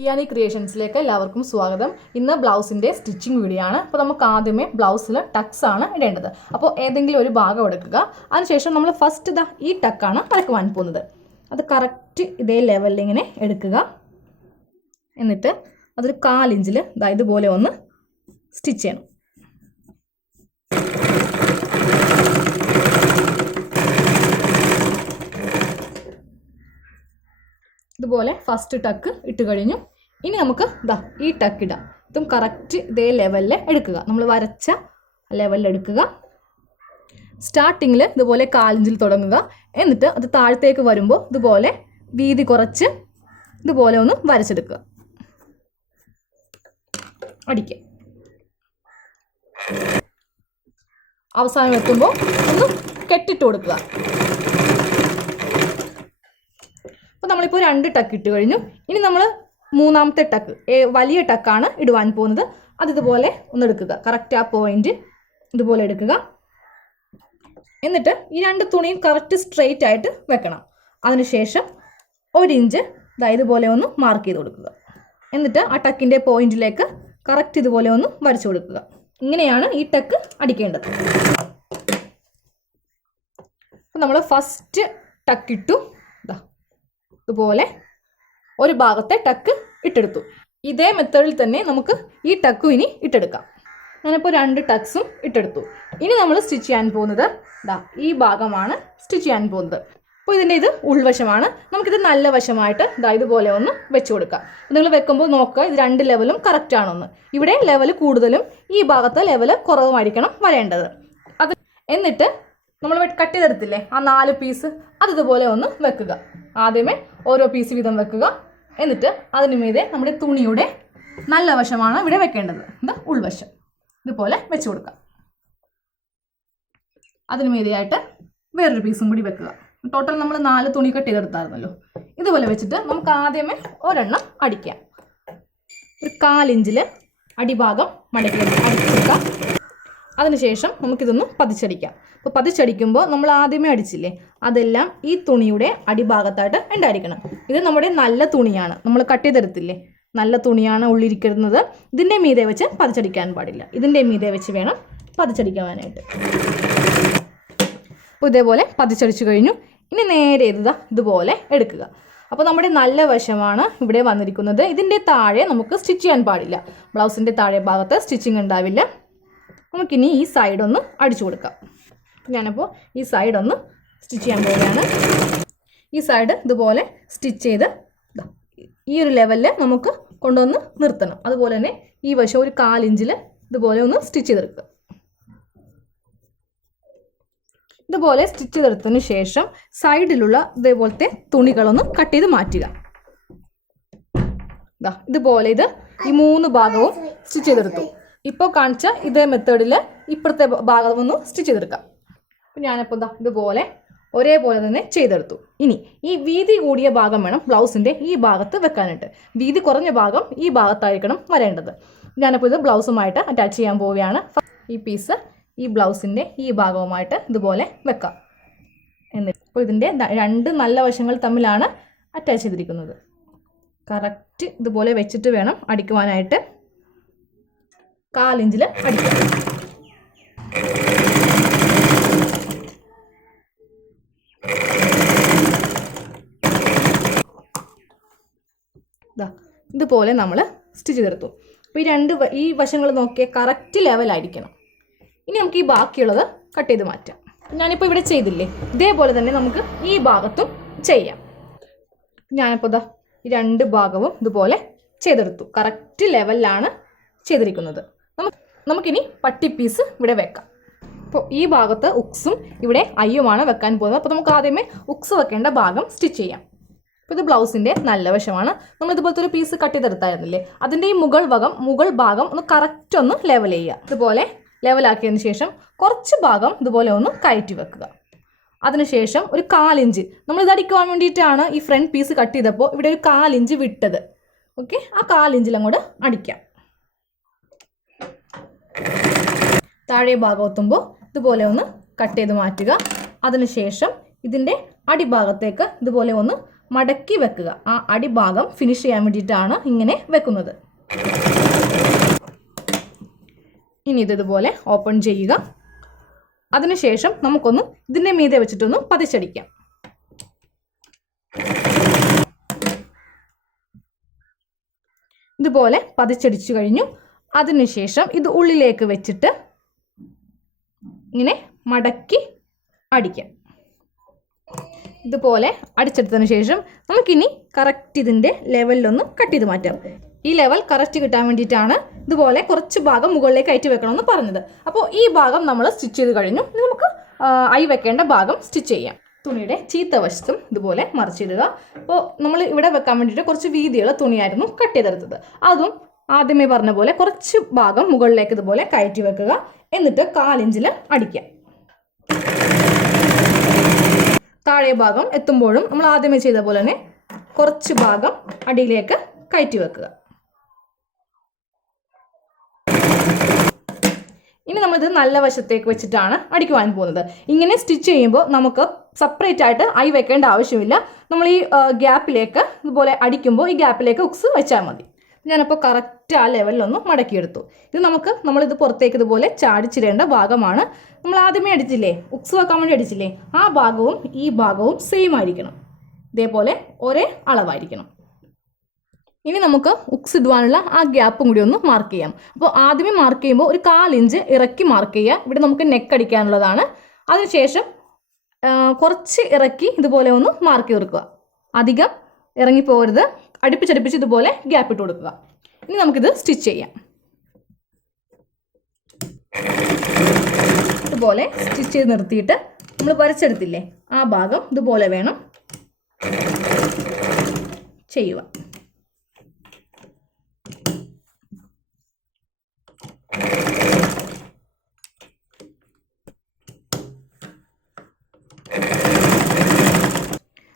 ഇയാനി ക്രിയേഷൻസിലേക്ക് എല്ലാവർക്കും സ്വാഗതം. ഇന്ന് ബ്ലൗസിൻ്റെ സ്റ്റിച്ചിങ് വീഡിയോ ആണ്. അപ്പോൾ നമുക്ക് ആദ്യമേ ബ്ലൗസിൽ ടക്സ് ആണ് ഇടേണ്ടത്. അപ്പോൾ ഏതെങ്കിലും ഒരു ഭാഗം എടുക്കുക. അതിനുശേഷം നമ്മൾ ഫസ്റ്റ് ഈ ടക്കാണ് വരക്കുവാൻ പോകുന്നത്. അത് കറക്റ്റ് ഇതേ ലെവലിൽ ഇങ്ങനെ എടുക്കുക. എന്നിട്ട് അതൊരു 1/4 ഇഞ്ചിൽ ഇതുപോലെ ഒന്ന് സ്റ്റിച്ച് ചെയ്യണം. ഇതുപോലെ ഫസ്റ്റ് ടക്ക് ഇട്ട് കഴിഞ്ഞു. ഇനി നമുക്ക് ഈ ടക്ക് ഇടാം. ഇതും കറക്റ്റ് ഇതേ ലെവലിൽ എടുക്കുക. നമ്മൾ വരച്ച ലെവലിൽ എടുക്കുക. സ്റ്റാർട്ടിങ്ങിൽ ഇതുപോലെ 1/4 ഇഞ്ചിൽ തുടങ്ങുക. എന്നിട്ട് അത് താഴത്തേക്ക് വരുമ്പോൾ ഇതുപോലെ വീതി കുറച്ച് ഇതുപോലെ ഒന്ന് വരച്ചെടുക്കുക. അടിക്കുക. അവസാനം എത്തുമ്പോൾ ഒന്ന് കെട്ടിട്ട് കൊടുക്കുക. അപ്പോൾ നമ്മളിപ്പോൾ 2 ടക്ക് ഇട്ട് കഴിഞ്ഞു. ഇനി നമ്മൾ 3ാമത്തെ ടക്ക് വലിയ ടക്കാണ് ഇടുവാൻ പോകുന്നത്. അതിതുപോലെ ഒന്ന് എടുക്കുക. കറക്റ്റ് ആ പോയിന്റ് ഇതുപോലെ എടുക്കുക. എന്നിട്ട് ഈ 2 തുണിയും കറക്റ്റ് സ്ട്രെയിറ്റ് ആയിട്ട് വെക്കണം. അതിനുശേഷം 1 ഇഞ്ച് ഇതുപോലെ ഒന്ന് മാർക്ക് ചെയ്ത് കൊടുക്കുക. എന്നിട്ട് ആ ടക്കിൻ്റെ പോയിന്റിലേക്ക് കറക്റ്റ് ഇതുപോലെ ഒന്ന് വരച്ചു കൊടുക്കുക. ഇങ്ങനെയാണ് ഈ ടക്ക് അടിക്കേണ്ടത്. അപ്പോൾ നമ്മൾ ഫസ്റ്റ് ടക്കിട്ടു. ഇതുപോലെ ഒരു ഭാഗത്തെ ടക്ക് ഇട്ടെടുത്തു. ഇതേ മെത്തേഡിൽ തന്നെ നമുക്ക് ഈ ടക്കും ഇനി ഇട്ടെടുക്കാം. ഞാനിപ്പോൾ 2 ടക്സും ഇട്ടെടുത്തു. ഇനി നമ്മൾ സ്റ്റിച്ച് ചെയ്യാൻ പോകുന്നത് ഈ ഭാഗമാണ് സ്റ്റിച്ച് ചെയ്യാൻ പോകുന്നത്. അപ്പോൾ ഇതിൻ്റെ ഇത് ഉൾവശമാണ്. നമുക്കിത് നല്ല വശമായിട്ട് ഇതുപോലെ ഒന്ന് വെച്ച് കൊടുക്കാം. നിങ്ങൾ വെക്കുമ്പോൾ നോക്കുക ഇത് 2 ലെവലും കറക്റ്റ് ആണോന്ന്. ഇവിടെ ലെവൽ കൂടുതലും ഈ ഭാഗത്തെ ലെവൽ കുറവുമായിരിക്കണം വരേണ്ടത്. അത് എന്നിട്ട് നമ്മൾ കട്ട് ചെയ്തെടുത്തില്ലേ ആ 4 പീസ് അതിതുപോലെ ഒന്ന് വെക്കുക. ആദ്യമേ ഓരോ പീസ് വീതം വെക്കുക. എന്നിട്ട് അതിന് മീതെ നമ്മുടെ തുണിയുടെ നല്ല വശമാണ് ഇവിടെ വെക്കേണ്ടത്. ഇത് ഉൾവശം ഇതുപോലെ വെച്ച് കൊടുക്കുക. അതിന് മീതെയായിട്ട് വേറൊരു പീസും കൂടി വെക്കുക. ടോട്ടൽ നമ്മൾ 4 തുണി കട്ട് ചെയ്തെടുത്തായിരുന്നല്ലോ. ഇതുപോലെ വെച്ചിട്ട് നമുക്ക് ആദ്യമേ ഒരെണ്ണം അടിക്കാം. ഒരു 1/4 ഇഞ്ചിൽ അടിഭാഗം മടക്കി അടിച്ചെടുക്കാം. അതിനുശേഷം നമുക്കിതൊന്ന് പതിച്ചടിക്കാം. അപ്പോൾ പതിച്ചടിക്കുമ്പോൾ നമ്മൾ ആദ്യമേ അടിച്ചില്ലേ അതെല്ലാം ഈ തുണിയുടെ അടിഭാഗത്തായിട്ട് ഉണ്ടായിരിക്കണം. ഇത് നമ്മുടെ നല്ല തുണിയാണ്. നമ്മൾ കട്ട് ചെയ്തെടുത്തില്ലേ നല്ല തുണിയാണ് ഉള്ളിരിക്കുന്നത്. ഇതിൻ്റെ മീതെ വെച്ച് പതിച്ചടിക്കാൻ പാടില്ല. ഇതിൻ്റെ മീതെ വെച്ച് വേണം പതിച്ചടിക്കുവാനായിട്ട്. അപ്പോൾ ഇതേപോലെ പതിച്ചടിച്ചു കഴിഞ്ഞു. ഇനി നേരെ ഇതുപോലെ എടുക്കുക. അപ്പോൾ നമ്മുടെ നല്ല വശമാണ് ഇവിടെ വന്നിരിക്കുന്നത്. ഇതിൻ്റെ താഴെ നമുക്ക് സ്റ്റിച്ച് ചെയ്യാൻ പാടില്ല. ബ്ലൗസിൻ്റെ താഴെ ഭാഗത്ത് സ്റ്റിച്ചിങ് ഉണ്ടാവില്ല. നമുക്കിനി ഈ സൈഡൊന്ന് അടിച്ചു കൊടുക്കാം. ഞാനപ്പോൾ ഈ സൈഡൊന്ന് സ്റ്റിച്ച് ചെയ്യാൻ പോവുകയാണ്. ഈ സൈഡ് ഇതുപോലെ സ്റ്റിച്ച് ചെയ്ത് ഈ ഒരു ലെവലിൽ നമുക്ക് കൊണ്ടുവന്ന് നിർത്തണം. അതുപോലെ തന്നെ ഈ വശം ഒരു 1/4 ഇഞ്ചിൽ ഇതുപോലെ ഒന്ന് സ്റ്റിച്ച് ചെയ്തെടുക്കുക. ഇതുപോലെ സ്റ്റിച്ച് ചെയ്തെടുത്തതിന് ശേഷം സൈഡിലുള്ള ഇതേപോലത്തെ തുണികളൊന്ന് കട്ട് ചെയ്ത് മാറ്റുക. ഇതുപോലെ ഈ 3 ഭാഗവും സ്റ്റിച്ച് ചെയ്തെടുത്തു. ഇപ്പോൾ കാണിച്ച ഇതേ മെത്തേഡിൽ ഇപ്പുറത്തെ ഭാഗം ഒന്ന് സ്റ്റിച്ച് ചെയ്തെടുക്കാം. അപ്പം ഞാനിപ്പോൾ ഇതുപോലെ ഒരേപോലെ തന്നെ ചെയ്തെടുത്തു. ഇനി ഈ വീതി കൂടിയ ഭാഗം വേണം ബ്ലൗസിൻ്റെ ഈ ഭാഗത്ത് വെക്കാനായിട്ട്. വീതി കുറഞ്ഞ ഭാഗം ഈ ഭാഗത്തായിരിക്കണം വരേണ്ടത്. ഞാനിപ്പോൾ ഇത് ബ്ലൗസുമായിട്ട് അറ്റാച്ച് ചെയ്യാൻ പോവുകയാണ്. ഈ പീസ് ഈ ബ്ലൗസിൻ്റെ ഈ ഭാഗവുമായിട്ട് ഇതുപോലെ വെക്കാം. എന്നിട്ട് ഇപ്പോൾ ഇതിൻ്റെ 2 നല്ല വശങ്ങൾ തമ്മിലാണ് അറ്റാച്ച് ചെയ്തിരിക്കുന്നത്. കറക്റ്റ് ഇതുപോലെ വെച്ചിട്ട് വേണം അടിക്കുവാനായിട്ട്. 1/4 ഇഞ്ചിൽ അടിക്കാം. ഇതുപോലെ നമ്മൾ സ്റ്റിച്ച് ചെയ്തെടുത്തു. അപ്പോൾ ഈ വശങ്ങൾ നോക്കിയാൽ കറക്റ്റ് ലെവലായിരിക്കണം. ഇനി നമുക്ക് ഈ ബാക്കിയുള്ളത് കട്ട് ചെയ്ത് മാറ്റാം. ഞാനിപ്പോൾ ഇവിടെ ചെയ്തില്ലേ ഇതേപോലെ തന്നെ നമുക്ക് ഈ ഭാഗത്തും ചെയ്യാം. ഞാനിപ്പോൾ ഈ 2 ഭാഗവും ഇതുപോലെ ചെയ്തെടുത്തു. കറക്റ്റ് ലെവലിലാണ് ചെയ്തിരിക്കുന്നത്. നമുക്കിനി പട്ടി പീസ് ഇവിടെ വെക്കാം. അപ്പോൾ ഈ ഭാഗത്ത് ഉക്സും ഇവിടെ അയ്യുമാണ് വെക്കാൻ പോകുന്നത്. അപ്പോൾ നമുക്ക് ആദ്യമേ ഉക്സ് വെക്കേണ്ട ഭാഗം സ്റ്റിച്ച് ചെയ്യാം. അപ്പോൾ ഇത് ബ്ലൗസിൻ്റെ നല്ല വശമാണ്. നമ്മൾ ഇതുപോലത്തെ ഒരു പീസ് കട്ട് ചെയ്തെടുത്തായിരുന്നില്ലേ അതിൻ്റെ ഈ മുകൾ ഭാഗം ഒന്ന് കറക്റ്റ് ഒന്ന് ലെവൽ ചെയ്യുക. ഇതുപോലെ ലെവലാക്കിയതിന് ശേഷം കുറച്ച് ഭാഗം ഇതുപോലെ ഒന്ന് കയറ്റി വെക്കുക. അതിനുശേഷം ഒരു 1/4 ഇഞ്ച് നമ്മളിത് അടിക്കുവാൻ വേണ്ടിയിട്ടാണ് ഈ ഫ്രണ്ട് പീസ് കട്ട് ചെയ്തപ്പോൾ ഇവിടെ ഒരു 1/4 ഇഞ്ച് വിട്ടത്. ഓക്കെ, ആ 1/4 ഇഞ്ചിൽ അങ്ങോട്ട് അടിക്കാം. താഴെ ഭാഗം എത്തുമ്പോൾ ഇതുപോലെ ഒന്ന് കട്ട് ചെയ്ത് മാറ്റുക. അതിനുശേഷം ഇതിൻ്റെ അടിഭാഗത്തേക്ക് ഇതുപോലെ ഒന്ന് മടക്കി വെക്കുക. ആ അടിഭാഗം ഫിനിഷ് ചെയ്യാൻ വേണ്ടിയിട്ടാണ് ഇങ്ങനെ വെക്കുന്നത്. ഇനി ഇതുപോലെ ഓപ്പൺ ചെയ്യുക. അതിനുശേഷം നമുക്കൊന്ന് ഇതിൻ്റെ മീതെ വെച്ചിട്ടൊന്ന് പതിച്ചടിക്കാം. ഇതുപോലെ പതിച്ചടിച്ചു കഴിഞ്ഞു. അതിനുശേഷം ഇത് ഉള്ളിലേക്ക് വെച്ചിട്ട് ഇങ്ങനെ മടക്കി അടിക്കാം. ഇതുപോലെ അടിച്ചെടുത്തതിന് ശേഷം നമുക്കിനി കറക്റ്റ് ഇതിൻ്റെ ലെവലിലൊന്ന് കട്ട് ചെയ്ത് മാറ്റാം. ഈ ലെവൽ കറക്റ്റ് കിട്ടാൻ വേണ്ടിയിട്ടാണ് ഇതുപോലെ കുറച്ച് ഭാഗം മുകളിലേക്ക് കയറ്റി വെക്കണമെന്ന് പറഞ്ഞത്. അപ്പോൾ ഈ ഭാഗം നമ്മൾ സ്റ്റിച്ച് ചെയ്ത് കഴിഞ്ഞു. ഇനി നമുക്ക് ഐ വെക്കേണ്ട ഭാഗം സ്റ്റിച്ച് ചെയ്യാം. തുണിയുടെ ചീത്ത വശത്തും ഇതുപോലെ മറിച്ചിടുക. അപ്പോൾ നമ്മൾ ഇവിടെ വെക്കാൻ വേണ്ടിയിട്ട് കുറച്ച് വീതിയുള്ള തുണിയായിരുന്നു കട്ട് ചെയ്തെടുത്തത്. അതും ആദ്യമേ പറഞ്ഞ പോലെ കുറച്ച് ഭാഗം മുകളിലേക്ക് ഇതുപോലെ കയറ്റി വെക്കുക. എന്നിട്ട് 1/4 ഇഞ്ചിൽ അടിക്കാം. താഴെ ഭാഗം എത്തുമ്പോഴും നമ്മൾ ആദ്യമേ ചെയ്ത പോലെ തന്നെ കുറച്ച് ഭാഗം അടിയിലേക്ക് കയറ്റി വെക്കുക. ഇനി നമ്മളിത് നല്ല വശത്തേക്ക് വെച്ചിട്ടാണ് അടിക്കുവാൻ പോകുന്നത്. ഇങ്ങനെ സ്റ്റിച്ച് ചെയ്യുമ്പോൾ നമുക്ക് സെപ്പറേറ്റ് ആയിട്ട് ഐ വെക്കേണ്ട ആവശ്യമില്ല. നമ്മൾ ഈ ഗ്യാപ്പിലേക്ക് ഇതുപോലെ അടിക്കുമ്പോൾ ഈ ഗ്യാപ്പിലേക്ക് ഉക്സ് വെച്ചാൽ മതി. ഞാനപ്പോൾ കറക്റ്റ് ആ ലെവലിലൊന്ന് മടക്കിയെടുത്തു. ഇത് നമ്മളിത് പുറത്തേക്ക് ഇതുപോലെ ചാടിച്ചിടേണ്ട ഭാഗമാണ്. നമ്മൾ ആദ്യമേ അടിച്ചില്ലേ, ഉക്സ് വെക്കാൻ വേണ്ടി അടിച്ചില്ലേ, ആ ഭാഗവും ഈ ഭാഗവും സെയിം ആയിരിക്കണം. ഇതേപോലെ ഒരേ അളവായിരിക്കണം. ഇനി നമുക്ക് ഉക്സ് ഇടുവാനുള്ള ആ ഗ്യാപ്പും കൂടി ഒന്ന് മാർക്ക് ചെയ്യാം. അപ്പോൾ ആദ്യമേ മാർക്ക് ചെയ്യുമ്പോൾ ഒരു 1/4 ഇഞ്ച് ഇറക്കി മാർക്ക് ചെയ്യുക. ഇവിടെ നമുക്ക് നെക്ക് അടിക്കാനുള്ളതാണ്. അതിനുശേഷം കുറച്ച് ഇറക്കി ഇതുപോലെ ഒന്ന് മാർക്ക് ചെയ്തെടുക്കുക. അധികം ഇറങ്ങിപ്പോകരുത്. അടുപ്പിച്ചടുപ്പിച്ച് ഇതുപോലെ ഗ്യാപ്പ് ഇട്ട് കൊടുക്കുക. ഇനി നമുക്കിത് സ്റ്റിച്ച് ചെയ്യാം. ഇതുപോലെ സ്റ്റിച്ച് ചെയ്ത് നിർത്തിയിട്ട് നമ്മൾ വരച്ചെടുത്തില്ലേ, ആ ഭാഗം ഇതുപോലെ വേണം ചെയ്യുക.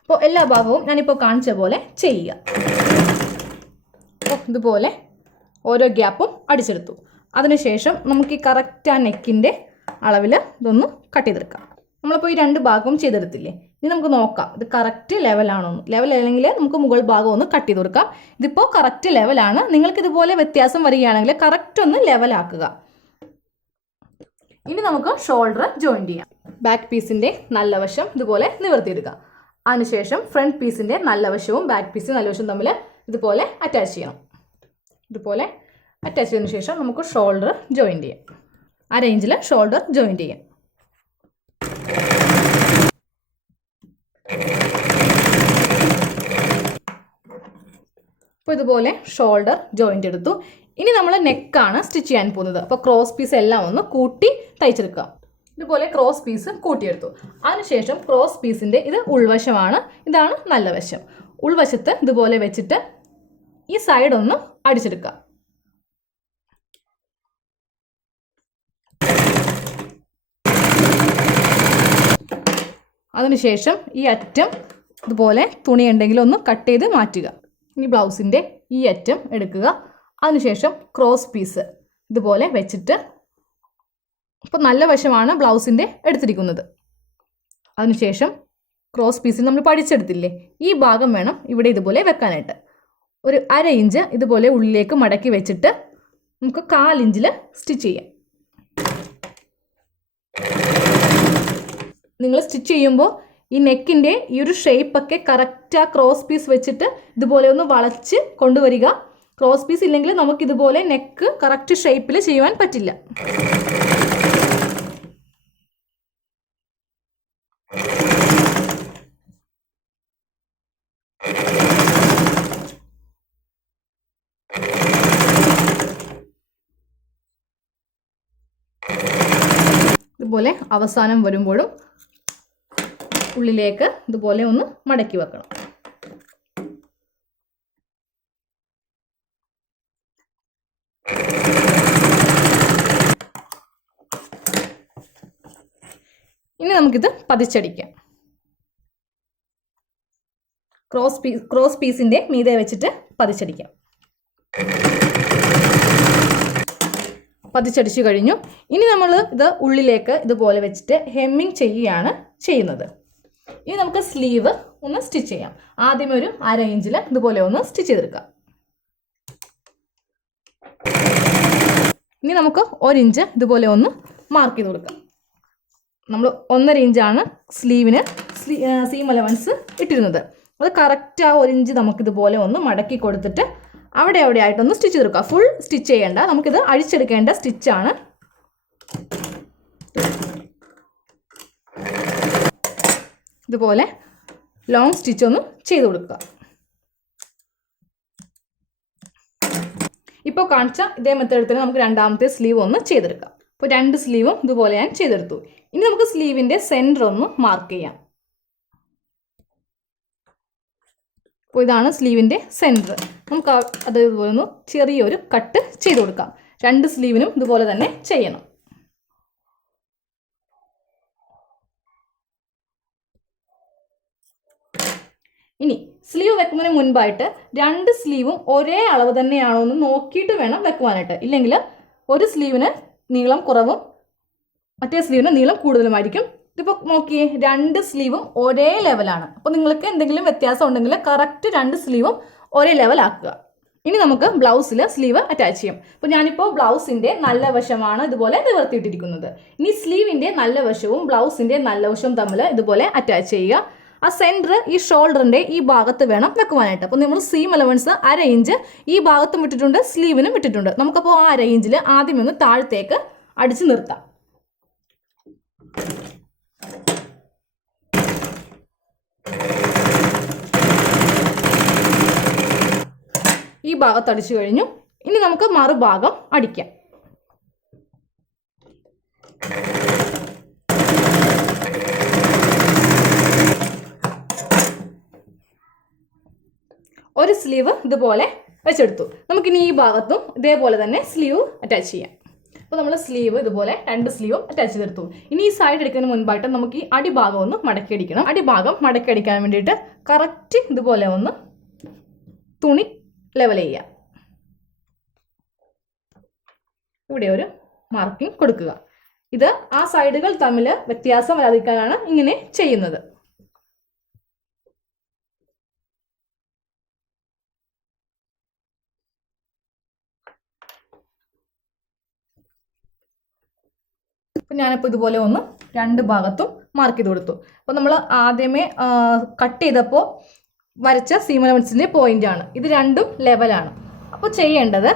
അപ്പോൾ എല്ലാ ഭാഗവും ഞാനിപ്പോൾ കാണിച്ച പോലെ ചെയ്യുക. ഇതുപോലെ ഓരോ ഗ്യാപ്പും അടിച്ചെടുത്തു. അതിനുശേഷം നമുക്ക് ഈ കറക്റ്റ് ആ നെക്കിൻ്റെ അളവിൽ ഇതൊന്ന് കട്ട് ചെയ്തെടുക്കാം. നമ്മളിപ്പോൾ ഈ 2 ഭാഗവും ചെയ്തെടുത്തില്ലേ, ഇനി നമുക്ക് നോക്കാം ഇത് കറക്റ്റ് ലെവലാണോ. ലെവൽ അല്ലെങ്കിൽ നമുക്ക് മുകൾ ഭാഗം ഒന്ന് കട്ട് ചെയ്ത് കൊടുക്കാം. ഇതിപ്പോൾ കറക്റ്റ് ലെവലാണ്. നിങ്ങൾക്ക് ഇതുപോലെ വ്യത്യാസം വരികയാണെങ്കിൽ കറക്റ്റ് ഒന്ന് ലെവലാക്കുക. ഇനി നമുക്ക് ഷോൾഡർ ജോയിൻ ചെയ്യാം. ബാക്ക് പീസിൻ്റെ നല്ല വശം ഇതുപോലെ നിവർത്തിയെടുക്കുക. അതിനുശേഷം ഫ്രണ്ട് പീസിൻ്റെ നല്ല വശവും ബാക്ക് പീസിൻ്റെ നല്ല വശവും തമ്മിൽ ഇതുപോലെ അറ്റാച്ച് ചെയ്യണം. ഇതുപോലെ അറ്റാച്ച് ചെയ്തതിന് ശേഷം നമുക്ക് ഷോൾഡർ ജോയിൻ ചെയ്യാം. ആ റേഞ്ചിൽ ഷോൾഡർ ജോയിൻ ചെയ്യാം. അപ്പോൾ ഇതുപോലെ ഷോൾഡർ ജോയിൻ്റ് എടുത്തു. ഇനി നമ്മൾ നെക്കാണ് സ്റ്റിച്ച് ചെയ്യാൻ പോകുന്നത്. അപ്പോൾ ക്രോസ് പീസ് എല്ലാം ഒന്ന് കൂട്ടി തയ്ച്ചെടുക്കാം. ഇതുപോലെ ക്രോസ് പീസ് കൂട്ടിയെടുത്തു. അതിനുശേഷം ക്രോസ് പീസിൻ്റെ ഇത് ഉൾവശമാണ്, ഇതാണ് നല്ല വശം. ഉൾവശത്ത് ഇതുപോലെ വെച്ചിട്ട് ഈ സൈഡ് ഒന്ന് അടിച്ചെടുക്കുക. അതിനുശേഷം ഈ അറ്റം ഇതുപോലെ തുണി ഉണ്ടെങ്കിൽ ഒന്ന് കട്ട് ചെയ്ത് മാറ്റുക. ഇനി ബ്ലൗസിൻ്റെ ഈ അറ്റം എടുക്കുക. അതിനുശേഷം ക്രോസ് പീസ് ഇതുപോലെ വെച്ചിട്ട്, ഇപ്പോൾ നല്ല വശമാണ് ബ്ലൗസിൻ്റെ എടുത്തിരിക്കുന്നത്. അതിനുശേഷം ക്രോസ് പീസിൽ നമ്മൾ പഠിച്ചെടുത്തില്ലേ, ഈ ഭാഗം വേണം ഇവിടെ ഇതുപോലെ വെക്കാനായിട്ട്. ഒരു 1/2 ഇഞ്ച് ഇതുപോലെ ഉള്ളിലേക്ക് മടക്കി വെച്ചിട്ട് നമുക്ക് 1/4 ഇഞ്ചിൽ സ്റ്റിച്ച് ചെയ്യാം. നിങ്ങൾ സ്റ്റിച്ച് ചെയ്യുമ്പോൾ ഈ നെക്കിൻ്റെ ഈ ഒരു ഷേപ്പൊക്കെ കറക്റ്റ് ആ ക്രോസ് പീസ് വെച്ചിട്ട് ഇതുപോലെ ഒന്ന് വളച്ച് കൊണ്ടുവരിക. ക്രോസ് പീസ് ഇല്ലെങ്കിൽ നമുക്കിതുപോലെ നെക്ക് കറക്റ്റ് ഷേപ്പിൽ ചെയ്യുവാൻ പറ്റില്ല. ഇതുപോലെ അവസാനം വരുമ്പോഴും ഉള്ളിലേക്ക് ഇതുപോലെ ഒന്ന് മടക്കി വെക്കണം. ഇനി നമുക്കിത് പതിച്ചടിക്കാം. ക്രോസ് പീസിൻ്റെ മീതെ വെച്ചിട്ട് പതിച്ചടിക്കാം. പതിച്ചടിച്ചു കഴിഞ്ഞു. ഇനി നമ്മൾ ഇത് ഉള്ളിലേക്ക് ഇതുപോലെ വെച്ചിട്ട് ഹെമ്മിങ് ചെയ്യുകയാണ് ചെയ്യുന്നത്. ഇനി നമുക്ക് സ്ലീവ് ഒന്ന് സ്റ്റിച്ച് ചെയ്യാം. ആദ്യമേ ഒരു 1/2 ഇഞ്ചിൽ ഇതുപോലെ ഒന്ന് സ്റ്റിച്ച് ചെയ്തെടുക്കാം. ഇനി നമുക്ക് 1 ഇഞ്ച് ഇതുപോലെ ഒന്ന് മാർക്ക് ചെയ്ത് കൊടുക്കാം. നമ്മൾ 1.5 ഇഞ്ചാണ് സ്ലീവിന് സീം അലവൻസ് ഇട്ടിരുന്നത്. അത് കറക്റ്റ് ആ 1 ഇഞ്ച് നമുക്കിതുപോലെ ഒന്ന് മടക്കി കൊടുത്തിട്ട് അവിടെ ആയിട്ടൊന്ന് സ്റ്റിച്ച് ചെയ്തെടുക്കുക. ഫുൾ സ്റ്റിച്ച് ചെയ്യേണ്ട, നമുക്കിത് അഴിച്ചെടുക്കേണ്ട സ്റ്റിച്ചാണ്. ഇതുപോലെ ലോങ് സ്റ്റിച്ച് ഒന്ന് ചെയ്ത് കൊടുക്കുക. ഇപ്പോൾ കാണിച്ച ഇതേ മെത്തേഡിൽ തന്നെ നമുക്ക് രണ്ടാമത്തെ സ്ലീവ് ഒന്ന് ചെയ്തെടുക്കാം. അപ്പോൾ 2 സ്ലീവും ഇതുപോലെ ഞാൻ ചെയ്തെടുത്തു. ഇനി നമുക്ക് സ്ലീവിൻ്റെ സെൻറ്റർ ഒന്ന് മാർക്ക് ചെയ്യാം. അപ്പോൾ ഇതാണ് സ്ലീവിൻ്റെ സെൻറ്റർ. നമുക്ക് അത് ഇതുപോലെ ഒന്ന് ചെറിയൊരു കട്ട് ചെയ്ത് കൊടുക്കാം. 2 സ്ലീവിനും ഇതുപോലെ തന്നെ ചെയ്യണം. ഇനി സ്ലീവ് വെക്കുന്നതിന് മുൻപായിട്ട് 2 സ്ലീവും ഒരേ അളവ് തന്നെയാണോ എന്ന് നോക്കിയിട്ട് വേണം വെക്കുവാനായിട്ട്. ഇല്ലെങ്കിൽ ഒരു സ്ലീവിന് നീളം കുറവും മറ്റേ സ്ലീവിന് നീളം കൂടുതലുമായിരിക്കും. ഇതിപ്പോൾ നോക്കിയേ, 2 സ്ലീവും ഒരേ ലെവലാണ്. അപ്പോൾ നിങ്ങൾക്ക് എന്തെങ്കിലും വ്യത്യാസം ഉണ്ടെങ്കിൽ കറക്റ്റ് 2 സ്ലീവും ഒരേ ലെവലാക്കുക. ഇനി നമുക്ക് ബ്ലൗസിൽ സ്ലീവ് അറ്റാച്ച് ചെയ്യാം. അപ്പോൾ ഞാനിപ്പോൾ ബ്ലൗസിൻ്റെ നല്ല വശമാണ് ഇതുപോലെ നിവർത്തിയിട്ടിരിക്കുന്നത്. ഇനി സ്ലീവിൻ്റെ നല്ല വശവും ബ്ലൗസിൻ്റെ നല്ല വശവും തമ്മിൽ ഇതുപോലെ അറ്റാച്ച് ചെയ്യുക. ആ സെൻറ്റർ ഈ ഷോൾഡറിൻ്റെ ഈ ഭാഗത്ത് വേണം വെക്കുവാനായിട്ട്. അപ്പോൾ നമ്മൾ സീം അലവൻസ് 1/2 ഇഞ്ച് ഈ ഭാഗത്തും ഇട്ടിട്ടുണ്ട്, സ്ലീവിനും ഇട്ടിട്ടുണ്ട്. നമുക്കപ്പോൾ ആ 1/2 ഇഞ്ചിൽ ആദ്യം ഒന്ന് താഴത്തേക്ക് അടിച്ച് നിർത്താം. ഈ ഭാഗത്ത് അടിച്ചു കഴിഞ്ഞു. ഇനി നമുക്ക് മറുഭാഗം അടിക്കാം. ഒരു സ്ലീവ് ഇതുപോലെ വെച്ചെടുത്തു. നമുക്കിനി ഈ ഭാഗത്തും ഇതേപോലെ തന്നെ സ്ലീവ് അറ്റാച്ച് ചെയ്യാം. അപ്പോൾ നമ്മൾ സ്ലീവ് ഇതുപോലെ 2 സ്ലീവും അറ്റാച്ച് ചെയ്തെടുത്തു. ഇനി ഈ സൈഡ് എടുക്കുന്നതിന് മുൻപായിട്ട് നമുക്ക് ഈ അടിഭാഗം ഒന്ന് മടക്കി അടിക്കണം. അടിഭാഗം മടക്കി അടിക്കാൻ വേണ്ടിയിട്ട് കറക്റ്റ് ഇതുപോലെ ഒന്ന് തുണി ലെവൽ ചെയ്യുക. ഇവിടെ ഒരു മാർക്കിംഗ് കൊടുക്കുക. ഇത് ആ സൈഡുകൾ തമ്മിൽ വ്യത്യാസം വരാതിരിക്കാനാണ് ഇങ്ങനെ ചെയ്യുന്നത്. അപ്പം ഞാനിപ്പോൾ ഇതുപോലെ ഒന്ന് 2 ഭാഗത്തും മാർക്ക് ചെയ്ത് കൊടുത്തു. അപ്പോൾ നമ്മൾ ആദ്യമേ കട്ട് ചെയ്തപ്പോൾ വരച്ച സീം അലവൻസിൻ്റെ പോയിൻ്റാണ് ഇത്. രണ്ടും ലെവലാണ്. അപ്പോൾ ചെയ്യേണ്ടത്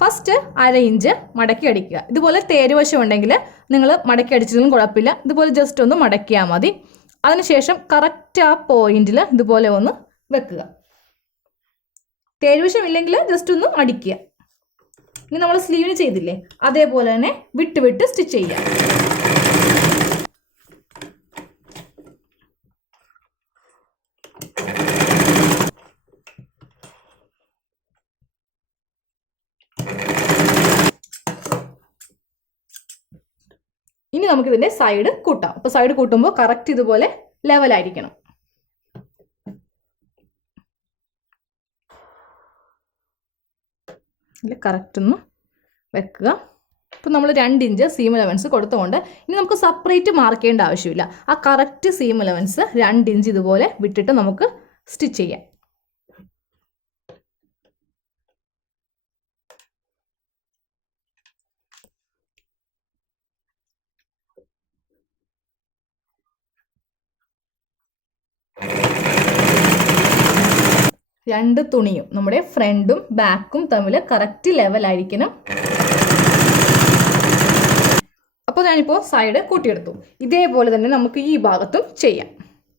ഫസ്റ്റ് 1/2 ഇഞ്ച് മടക്കി അടിക്കുക. ഇതുപോലെ തേരുവശം ഉണ്ടെങ്കിൽ നിങ്ങൾ മടക്കി അടിച്ചതൊന്നും കുഴപ്പമില്ല. ഇതുപോലെ ജസ്റ്റ് ഒന്ന് മടക്കിയാൽ മതി. അതിനുശേഷം കറക്റ്റ് ആ പോയിന്റിൽ ഇതുപോലെ ഒന്ന് വെക്കുക. തേരുവശം ഇല്ലെങ്കിൽ ജസ്റ്റ് ഒന്ന് അടിക്കുക. ഇനി നമ്മൾ സ്ലീവിന് ചെയ്തില്ലേ, അതേപോലെ തന്നെ വിട്ട് സ്റ്റിച്ച് ചെയ്യുക. ഇനി നമുക്കിതിൻ്റെ സൈഡ് കൂട്ടാം. അപ്പോൾ സൈഡ് കൂട്ടുമ്പോൾ കറക്റ്റ് ഇതുപോലെ ലെവലായിരിക്കണം. കറക്റ്റ് ഒന്ന് വെക്കുക. ഇപ്പോൾ നമ്മൾ 2 ഇഞ്ച് സീം അലവൻസ് കൊടുത്തുകൊണ്ട് ഇനി നമുക്ക് സെപ്പറേറ്റ് മാർക്ക് ചെയ്യേണ്ട ആവശ്യമില്ല. ആ കറക്റ്റ് സീം അലവൻസ് 2 ഇഞ്ച് ഇതുപോലെ വിട്ടിട്ട് നമുക്ക് സ്റ്റിച്ച് ചെയ്യാം. രണ്ട് തുണിയും നമ്മുടെ ഫ്രണ്ടും ബാക്കും തമ്മിൽ കറക്റ്റ് ലെവലായിരിക്കണം. അപ്പോൾ ഞാനിപ്പോൾ സൈഡ് കൂട്ടിയെടുത്തു. ഇതേപോലെ തന്നെ നമുക്ക് ഈ ഭാഗത്തും ചെയ്യാം.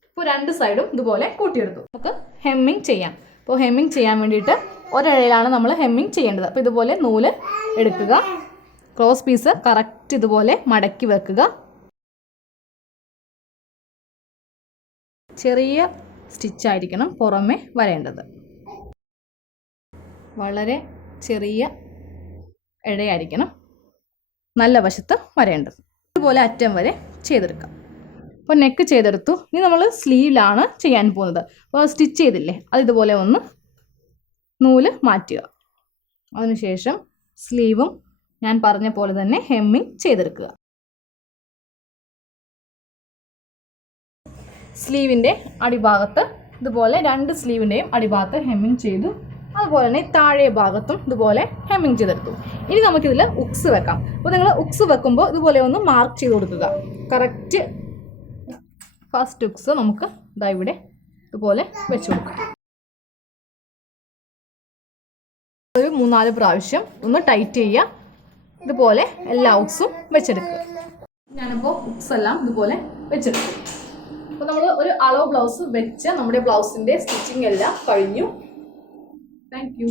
ഇപ്പോൾ 2 സൈഡും ഇതുപോലെ കൂട്ടിയെടുത്തു. നമുക്ക് ഹെമ്മിങ് ചെയ്യാം. അപ്പോൾ ഹെമ്മിങ് ചെയ്യാൻ വേണ്ടിയിട്ട് ഒരഴയിലാണ് നമ്മൾ ഹെമ്മിങ് ചെയ്യേണ്ടത്. അപ്പോൾ ഇതുപോലെ നൂല് എടുക്കുക. ക്രോസ് പീസ് കറക്റ്റ് ഇതുപോലെ മടക്കി വെക്കുക. ചെറിയ സ്റ്റിച്ചായിരിക്കണം പുറമെ വരേണ്ടത്. വളരെ ചെറിയ ഇഴയായിരിക്കണം നല്ല വശത്ത് വരേണ്ടത്. ഇതുപോലെ അറ്റം വരെ ചെയ്തെടുക്കാം. അപ്പോൾ നെക്ക് ചെയ്തെടുത്തു. ഇനി നമ്മൾ സ്ലീവിലാണ് ചെയ്യാൻ പോകുന്നത്. അപ്പോൾ സ്റ്റിച്ച് ചെയ്തില്ലേ, അത് ഇതുപോലെ ഒന്ന് നൂല് മാറ്റുക. അതിനുശേഷം സ്ലീവും ഞാൻ പറഞ്ഞ പോലെ തന്നെ ഹെമ്മിങ് ചെയ്തെടുക്കുക. സ്ലീവിൻ്റെ അടിഭാഗത്ത് ഇതുപോലെ 2 സ്ലീവിൻ്റെയും അടിഭാഗത്ത് ഹെമ്മിങ് ചെയ്തു. അതുപോലെ തന്നെ താഴെ ഭാഗത്തും ഇതുപോലെ ഹെമ്മിങ് ചെയ്തെടുത്തു. ഇനി നമുക്കിതിൽ ഉക്സ് വെക്കാം. അപ്പോൾ നിങ്ങൾ ഉക്സ് വെക്കുമ്പോൾ ഇതുപോലെ ഒന്ന് മാർക്ക് ചെയ്ത് കൊടുക്കുക. കറക്റ്റ് ഫസ്റ്റ് ഉക്സ് നമുക്ക് ഇതാ ഇവിടെ ഇതുപോലെ വെച്ച് കൊടുക്കാം. ഒരു 3-4 പ്രാവശ്യം ഒന്ന് ടൈറ്റ് ചെയ്യുക. ഇതുപോലെ എല്ലാ ഉക്സും വെച്ചെടുക്കുക. ഞാനിപ്പോൾ ഉക്സ് എല്ലാം ഇതുപോലെ വെച്ചെടുക്കും. അപ്പോൾ നമ്മൾ ഒരു അളവ് ബ്ലൗസ് വെച്ച് നമ്മുടെ ബ്ലൗസിൻ്റെ സ്റ്റിച്ചിങ് എല്ലാം കഴിഞ്ഞു. Thank you.